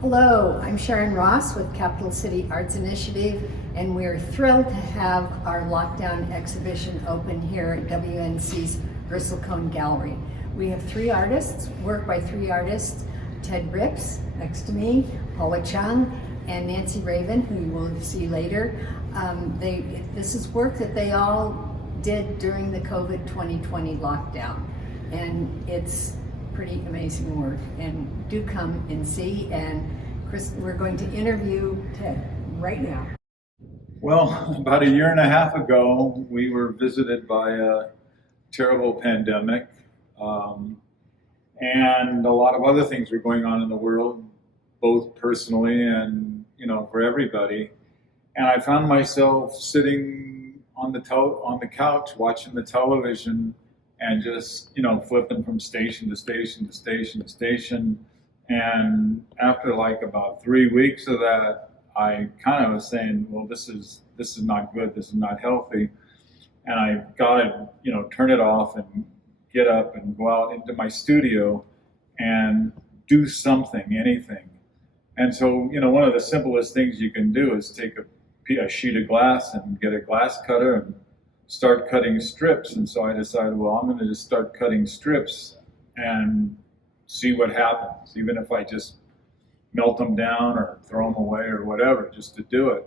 Hello, I'm Sharon Ross with Capital City Arts Initiative, and we're thrilled to have our lockdown exhibition open here at WNC's Bristlecone Gallery. We have three artists, work by three artists, Ted Rips, next to me, Paula Chung, and Nancy Raven, who you will see later. This is work that they all did during the COVID 2020 lockdown, and it's pretty amazing work, and do come and see. And Chris, we're going to interview Ted right now. Well, about a year and a half ago, we were visited by a terrible pandemic, and a lot of other things were going on in the world, both personally and for everybody. And I found myself sitting on the couch watching the television and just flipping from station to station to station to station. And after like about 3 weeks of that, I kind of was saying, well, this is not good, this is not healthy. And I gotta turn it off and get up and go out into my studio and do something, anything. And so one of the simplest things you can do is take a sheet of glass and get a glass cutter and start cutting strips. And so I decided, well, I'm going to just start cutting strips and see what happens, even if I just melt them down or throw them away or whatever, just to do it.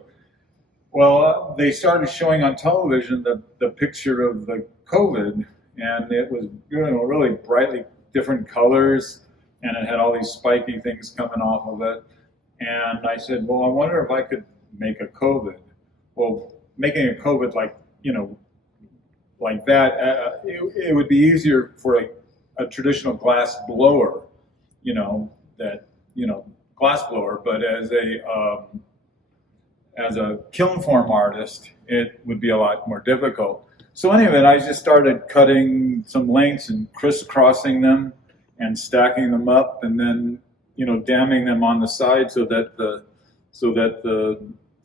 Well, they started showing on television the picture of the COVID, and it was really brightly different colors, and it had all these spiky things coming off of it. And I said, well, I wonder if I could make a COVID. Well, making a COVID like that, it would be easier for a traditional glass blower, glass blower. But as a kiln form artist, it would be a lot more difficult. So anyway, I just started cutting some lengths and crisscrossing them and stacking them up, and then damming them on the side so that the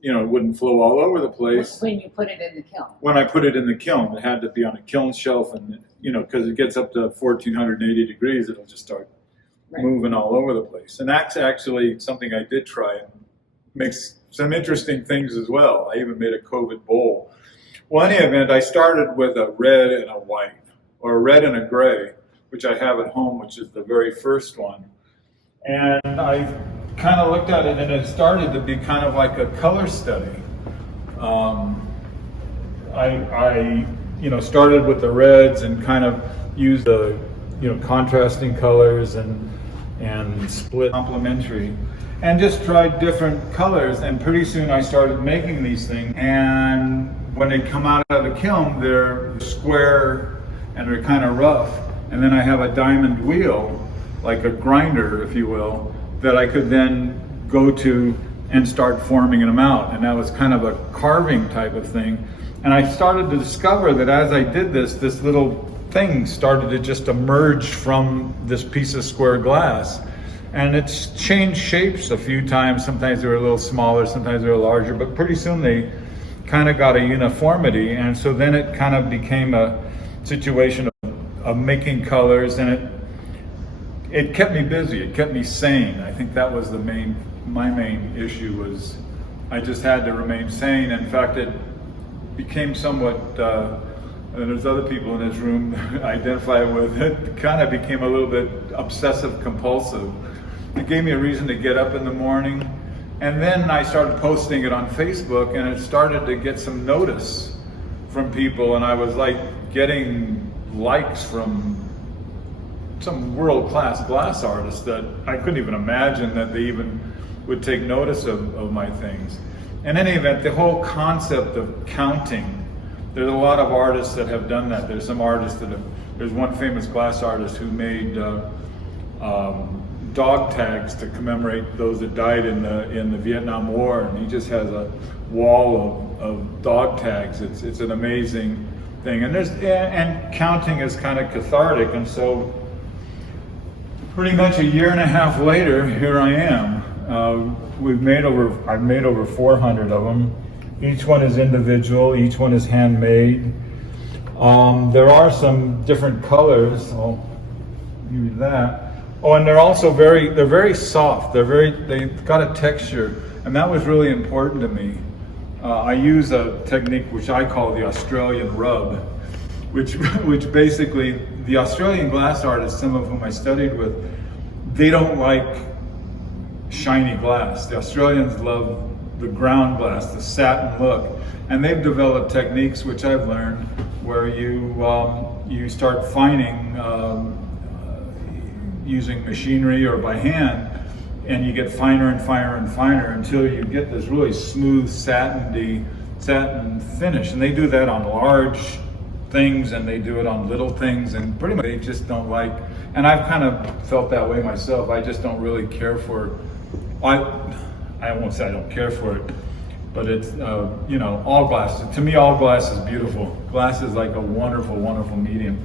it wouldn't flow all over the place. When you put it in the kiln. When I put it in the kiln, it had to be on a kiln shelf, and because it gets up to 1480 degrees, it'll just start moving all over the place. And that's actually something I did try, and makes some interesting things as well. I even made a COVID bowl. Well, in any event, I started with a red and a white, or a red and a gray, which I have at home, which is the very first one. And I kind of looked at it, and it started to be kind of like a color study. I started with the reds and kind of used the contrasting colors and split complementary, and just tried different colors. And pretty soon I started making these things, and when they come out of the kiln, they're square and they're kind of rough. And then I have a diamond wheel, like a grinder, if you will, that I could then go to and start forming them out. And that was kind of a carving type of thing. And I started to discover that as I did this little thing started to just emerge from this piece of square glass. And it's changed shapes a few times. Sometimes they were a little smaller, sometimes they were larger, but pretty soon they kind of got a uniformity. And so then it kind of became a situation of making colors, and it kept me busy, it kept me sane. I think that was my main issue, was I just had to remain sane. In fact, it became somewhat, and there's other people in this room identify with it, kind of became a little bit obsessive compulsive. It gave me a reason to get up in the morning, and then I started posting it on Facebook, and it started to get some notice from people, and I was like getting likes from some world-class glass artists that I couldn't even imagine that they even would take notice of my things. In any event, the whole concept of counting, there's a lot of artists that have done that. There's some artists there's one famous glass artist who made dog tags to commemorate those that died in the Vietnam War, and he just has a wall of dog tags. It's an amazing thing, and counting is kind of cathartic. And so pretty much a year and a half later, here I am. I've made over 400 of them. Each one is individual, each one is handmade. There are some different colors, I'll give you that. Oh, and they're very soft. They've got a texture, and that was really important to me. I use a technique which I call the Australian rub, which basically, the Australian glass artists, some of whom I studied with, they don't like shiny glass. The Australians love the ground glass, the satin look, and they've developed techniques which I've learned where you start fining using machinery or by hand, and you get finer and finer and finer until you get this really smooth satin finish. And they do that on large things, and they do it on little things, and pretty much they just don't like, and I've kind of felt that way myself. I just don't really care for, I won't say I don't care for it, but it's, you know, all glass. To me, all glass is beautiful. Glass is like a wonderful, wonderful medium.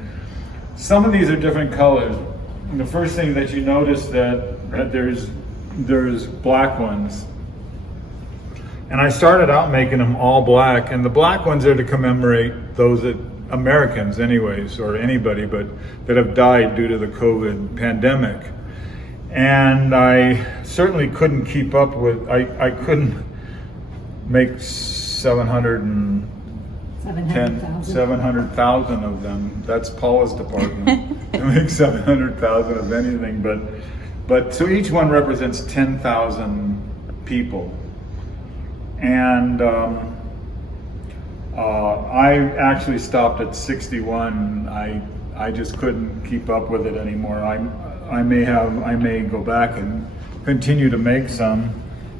Some of these are different colors. And the first thing that you notice that there's black ones. And I started out making them all black, and the black ones are to commemorate those that, Americans anyways, or anybody, but that have died due to the COVID pandemic. And I certainly couldn't keep up with, I couldn't make 700,000 of them. That's Paula's department. To make 700,000 of anything, but so each one represents 10,000 people. And I actually stopped at 61. I just couldn't keep up with it anymore. I may go back and continue to make some.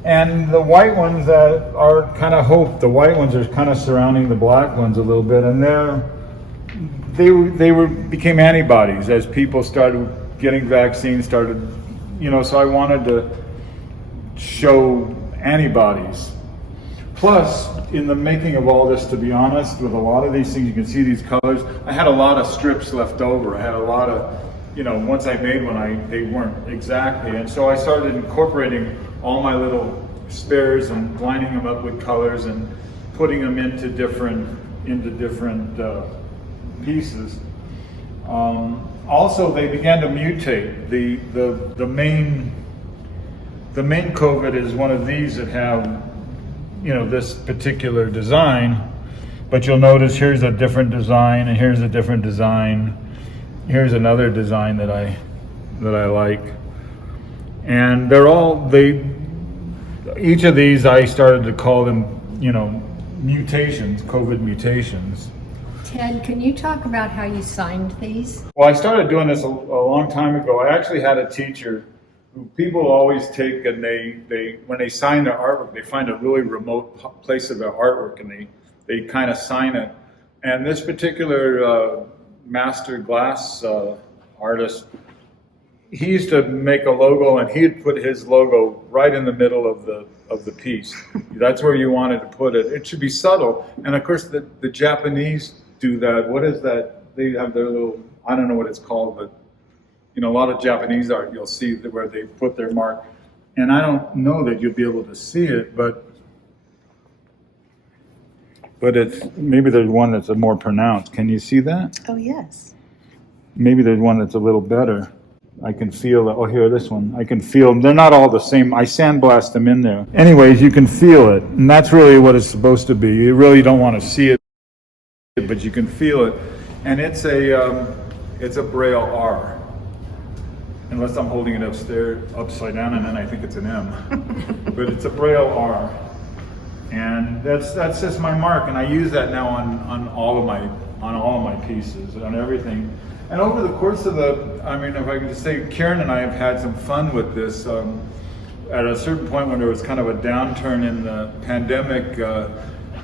And the white ones that are kind of hope, the white ones are kind of surrounding the black ones a little bit, and they became antibodies as people started getting vaccines, so I wanted to show antibodies. Plus, in the making of all this, to be honest, with a lot of these things, you can see these colors, I had a lot of strips left over. I had a lot of, once I made one, they weren't exactly. And so I started incorporating all my little spares and lining them up with colors and putting them into different pieces. Also, they began to mutate. The main COVID is one of these that have, this particular design, but you'll notice here's a different design, and here's a different design. Here's another design that I like, and each of these I started to call them, mutations, COVID mutations. Ted, can you talk about how you signed these? Well, I started doing this a long time ago. I actually had a teacher who people always take, and they when they sign their artwork, they find a really remote place of their artwork, and they kind of sign it. And this particular master glass artist, he used to make a logo, and he'd put his logo right in the middle of the piece. That's where you wanted to put it. It should be subtle. And of course, the Japanese do that. What is that? They have their little, I don't know what it's called, but a lot of Japanese art, you'll see where they put their mark. And I don't know that you'll be able to see it, but maybe there's one that's more pronounced. Can you see that? Oh, yes. Maybe there's one that's a little better. I can feel it. Oh, here, this one. I can feel them. They're not all the same. I sandblast them in there. Anyways, you can feel it. And that's really what it's supposed to be. You really don't want to see it, but you can feel it. And it's a Braille R. Unless I'm holding it upside down, and then I think it's an M. But it's a Braille R. And that's just my mark. And I use that now on all of my pieces, on everything. And over the course of if I could just say, Karen and I have had some fun with this. At a certain point when there was kind of a downturn in the pandemic,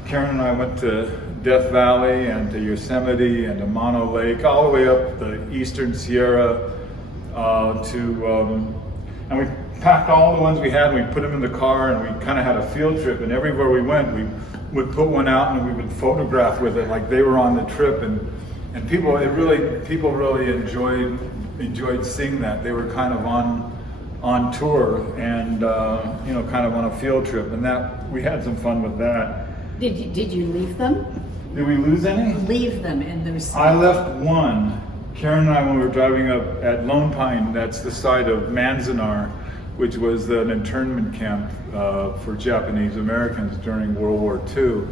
Karen and I went to Death Valley and to Yosemite and to Mono Lake, all the way up the Eastern Sierra and we packed all the ones we had, and we put them in the car, and we kind of had a field trip, and everywhere we went, we would put one out and we would photograph with it like they were on the trip, and people really enjoyed seeing that. They were kind of on tour and kind of on a field trip, and that we had some fun with that. Did you leave them? Did we lose any? Leave them in those. I left one, Karen and I, when we were driving up at Lone Pine, that's the site of Manzanar, which was an internment camp for Japanese Americans during World War II.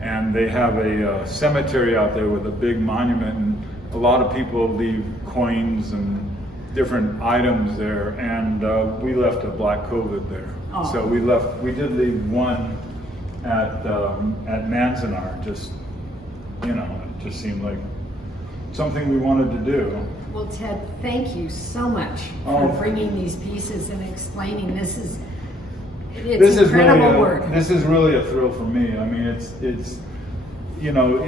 And they have a cemetery out there with a big monument, and a lot of people leave coins and different items there. And we left a black COVID there. Oh. So we did leave one at Manzanar. Just, you know, it just seemed like something we wanted to do. Well, Ted, thank you so much for bringing these pieces and explaining. This is incredible really work. This is really a thrill for me. I mean, it's you know,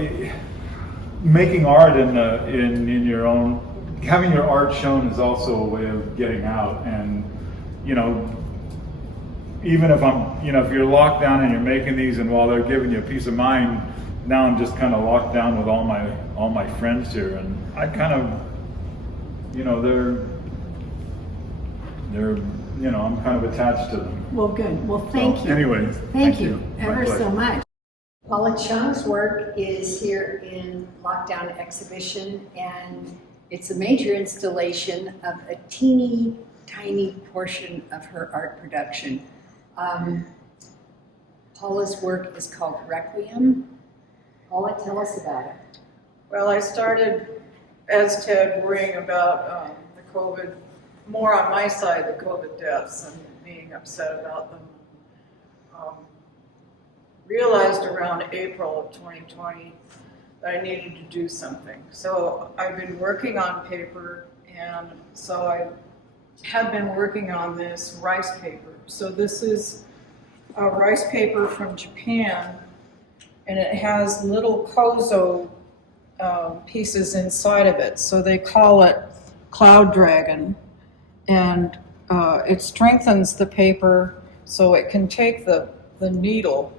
making art in your own, having your art shown is also a way of getting out. And you know, even if if you're locked down and you're making these, and while they're giving you a peace of mind, now I'm just kind of locked down with all my friends here, and I kind of, you know, they're you know, I'm kind of attached to them. Well, good. Well, thank you. Anyway, thank you My ever pleasure. so much. Paula Chung's work is here in Lockdown Exhibition, and it's a major installation of a teeny tiny portion of her art production. Paula's work is called Requiem. Paula, tell us about it. Well, I started, as Ted, worrying about the COVID, more on my side, the COVID deaths and being upset about them. Realized around April of 2020 that I needed to do something. So I've been working on paper, and so I have been working on this rice paper. So this is a rice paper from Japan, and it has little kozo pieces inside of it. So they call it Cloud Dragon, and it strengthens the paper so it can take the needle,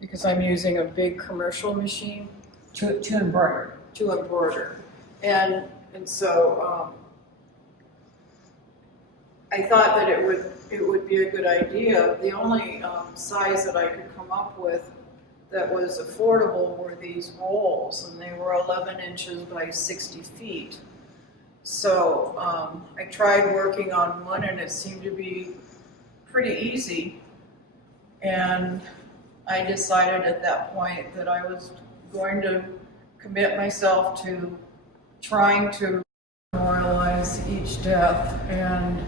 because I'm using a big commercial machine To embroider. to embroider. And so I thought that it would be a good idea. The only size that I could come up with that was affordable were these rolls, and they were 11 inches by 60 feet. So I tried working on one, and it seemed to be pretty easy. And I decided at that point that I was going to commit myself to trying to memorialize each death, and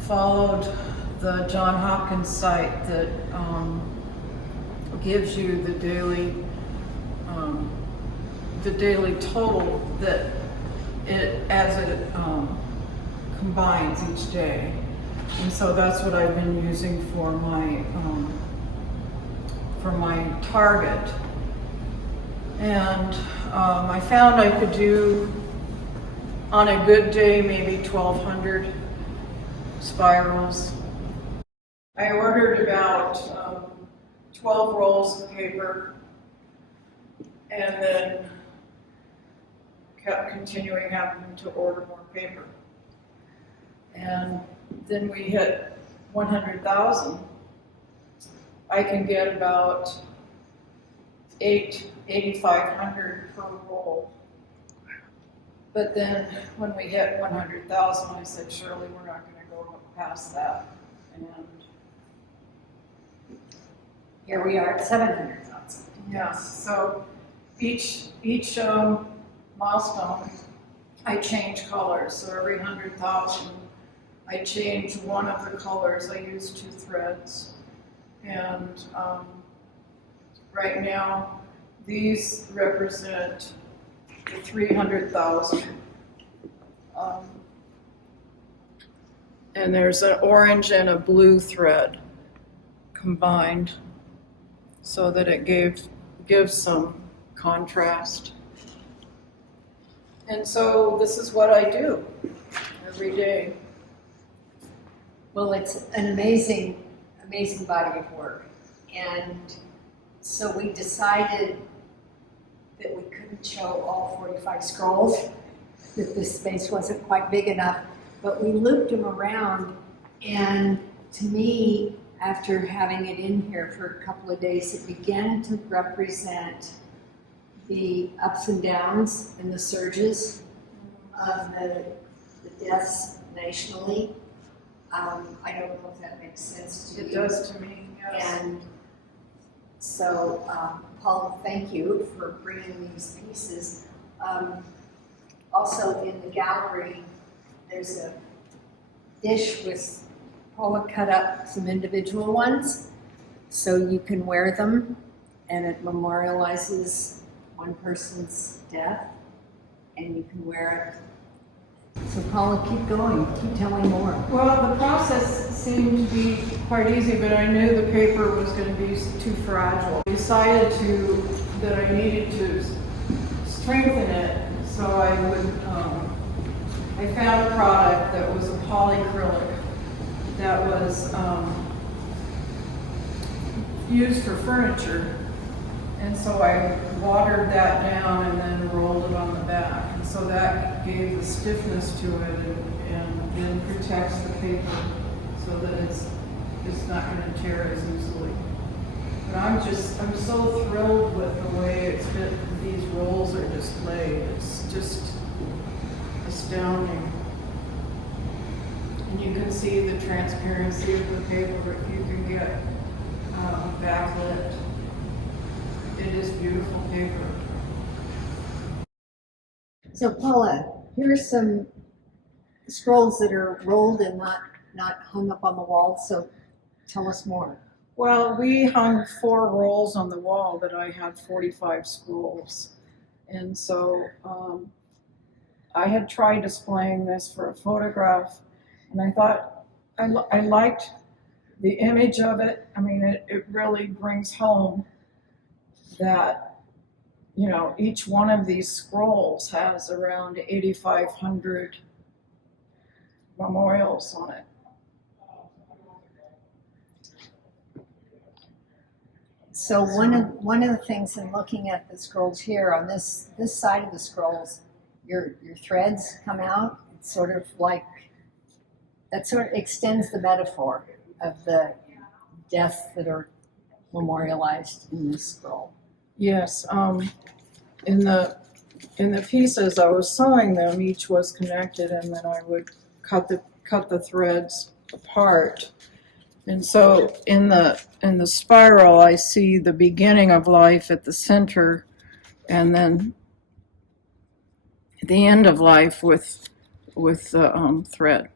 followed the John Hopkins site that gives you the daily total that as it combines each day. And so that's what I've been using for my target. And I found I could do, on a good day, maybe 1,200 spirals. I ordered about 12 rolls of paper, and then kept continuing having to order more paper. And then we hit 100,000. I can get about 8,500 per roll. But then when we hit 100,000, I said, surely we're not going to go past that. And Here we are at 700,000. yes, so each milestone, I change colors. So every 100,000, I change one of the colors. I use 2 threads. And right now, these represent the 300,000. And there's an orange and a blue thread combined so that it gives some contrast. And so this is what I do every day. Well, it's an amazing body of work. And so we decided that we couldn't show all 45 scrolls, that the space wasn't quite big enough, but we looped them around. And to me, after having it in here for a couple of days, it began to represent the ups and downs and the surges of the deaths nationally. I don't know if that makes sense to you. It does to me, yes. And so, Paula, thank you for bringing these pieces. Also in the gallery, there's a dish with Paula cut up some individual ones so you can wear them, and it memorializes one person's death, and you can wear it. So Paula, keep going, keep telling more. Well, the process seemed to be quite easy, but I knew the paper was going to be too fragile. I decided that I needed to strengthen it, so I found a product that was a polyacrylic that was used for furniture. And so I watered that down and then rolled it on the back. And so that gave the stiffness to it and then protects the paper so that it's not going to tear as easily. But I'm so thrilled with the way these rolls are displayed. It's just astounding. And you can see the transparency of the paper if you can get backlit. It is beautiful paper. So Paula, here are some scrolls that are rolled and not hung up on the wall, so tell us more. Well, we hung 4 rolls on the wall, but I had 45 scrolls. And so I had tried displaying this for a photograph, and I thought I liked the image of it. I mean, it really brings home that, you know, each one of these scrolls has around 8,500 memorials on it. So one of the things in looking at the scrolls here, on this side of the scrolls, your threads come out. It's sort of like, that sort of extends the metaphor of the deaths that are memorialized in this scroll. Yes, in the pieces I was sewing them, each was connected, and then I would cut the threads apart. And so in the spiral, I see the beginning of life at the center, and then the end of life with the thread.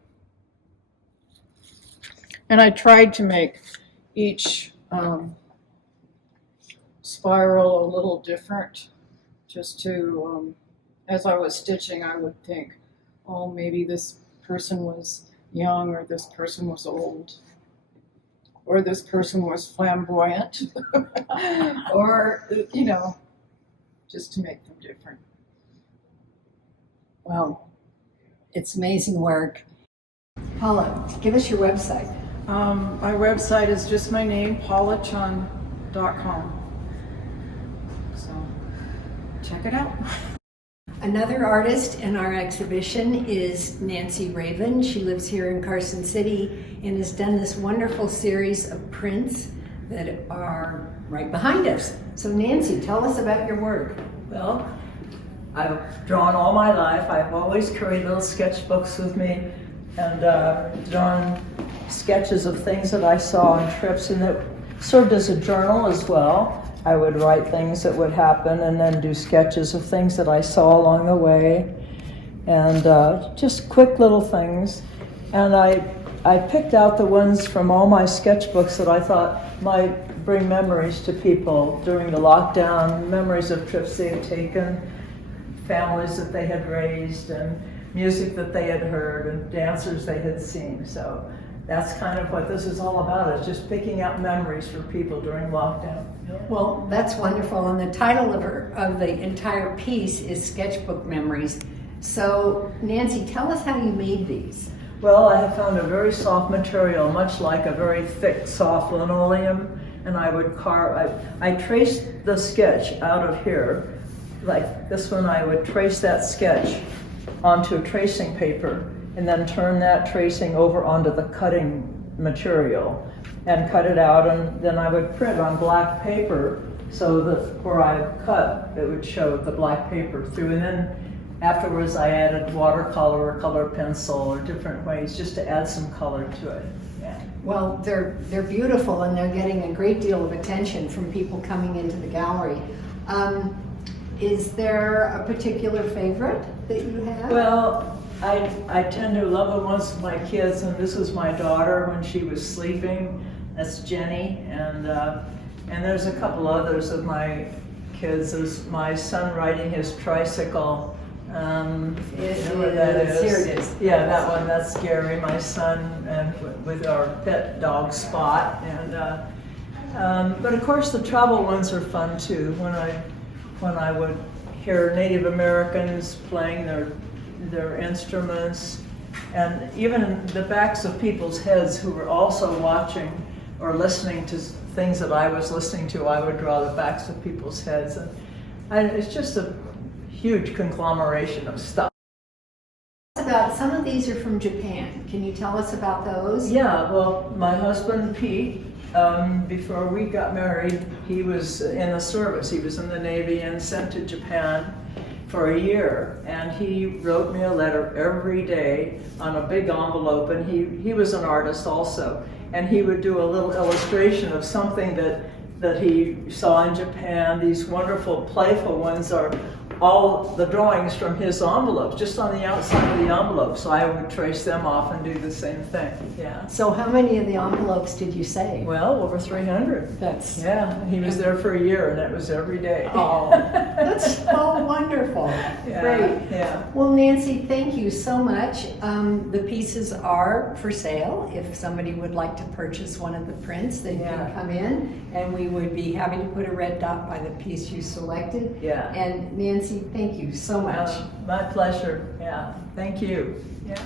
And I tried to make each spiral a little different, just to, as I was stitching, I would think, oh, maybe this person was young, or this person was old, or this person was flamboyant, or, you know, just to make them different. Wow, it's amazing work. Paula, give us your website. My website is just my name, paulachung.com. So check it out. Another artist in our exhibition is Nancy Raven. She lives here in Carson City and has done this wonderful series of prints that are right behind us. So Nancy, tell us about your work. Well, I've drawn all my life. I've always carried little sketchbooks with me and drawn sketches of things that I saw on trips, and it served as a journal as well. I would write things that would happen and then do sketches of things that I saw along the way, and just quick little things. And I picked out the ones from all my sketchbooks that I thought might bring memories to people during the lockdown, memories of trips they had taken, families that they had raised, and music that they had heard, and dancers they had seen. So that's kind of what this is all about, is just picking out memories for people during lockdown. Well, that's wonderful, and the title of the entire piece is Sketchbook Memories. So Nancy, tell us how you made these. Well, I have found a very soft material, much like a very thick, soft linoleum, and I would carve, I traced the sketch out of here, like this one. I would trace that sketch onto tracing paper, and then turn that tracing over onto the cutting material and cut it out, and then I would print on black paper so that where I cut, it would show the black paper through. And then afterwards I added watercolor or color pencil or different ways just to add some color to it. Yeah. Well, they're beautiful and they're getting a great deal of attention from people coming into the gallery. Is there a particular favorite that you have? Well, I tend to love the ones with my kids, and this was my daughter when she was sleeping. That's Jenny, and there's a couple others of my kids. There's my son riding his tricycle. You know where that is? Here it is. Yeah, that one. That's Gary, my son, and with our pet dog Spot. And but of course, the travel ones are fun too. When I would hear Native Americans playing their instruments, and even the backs of people's heads who were also watching or listening to things that I was listening to, I would draw the backs of people's heads, and it's just a huge conglomeration of stuff. About some of these are from Japan. Can you tell us about those? Yeah, well, my husband Pete, before we got married, he was in the service. He was in the Navy and sent to Japan for a year, and he wrote me a letter every day on a big envelope, and he was an artist also, and he would do a little illustration of something that he saw in Japan. These wonderful playful ones are all the drawings from his envelopes, just on the outside of the envelope, so I would trace them off and do the same thing. Yeah. So how many of the envelopes did you save? Well, over 300. That's Yeah, he was there for a year, and that was every day. Oh, that's so wonderful. Yeah, Great. yeah. Well, Nancy, thank you so much. The pieces are for sale. If somebody would like to purchase one of the prints, they Yeah. can come in, and we would be happy to put a red dot by the piece you selected. Yeah. And Nancy, thank you so much. My pleasure. Yeah. Thank you. Yeah.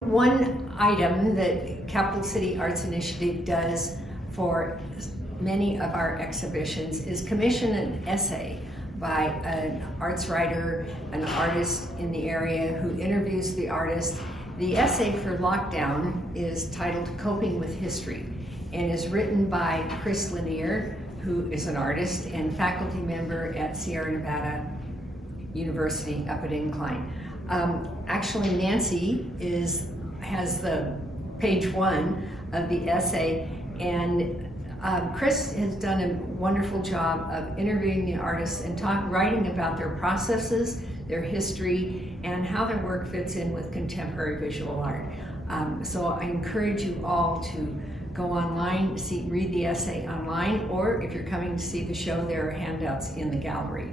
One item that Capital City Arts Initiative does for many of our exhibitions is commission an essay by an arts writer, an artist in the area who interviews the artist. The essay for Lockdown is titled Coping with History and is written by Chris Lanier, who is an artist and faculty member at Sierra Nevada University up at Incline. Actually, Nancy has the page 1 of the essay, and Chris has done a wonderful job of interviewing the artists and writing about their processes, their history, and how their work fits in with contemporary visual art. So I encourage you all to go online, read the essay online, or if you're coming to see the show, there are handouts in the gallery.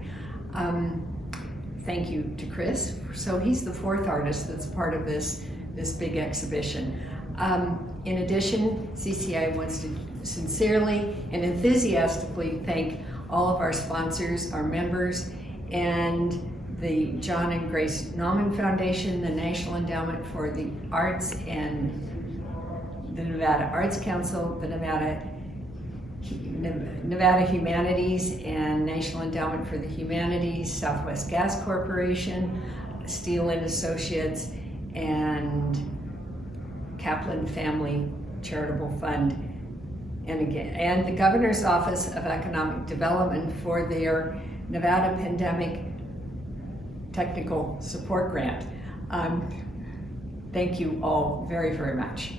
Thank you to Chris. So he's the 4th artist that's part of this this big exhibition. In addition, CCAI wants to sincerely and enthusiastically thank all of our sponsors, our members, and the John and Grace Nauman Foundation, the National Endowment for the Arts, and the Nevada Arts Council, the Nevada Humanities and National Endowment for the Humanities, Southwest Gas Corporation, Steele and Associates, and Kaplan Family Charitable Fund, and the Governor's Office of Economic Development for their Nevada Pandemic Technical Support Grant. Thank you all very, very much.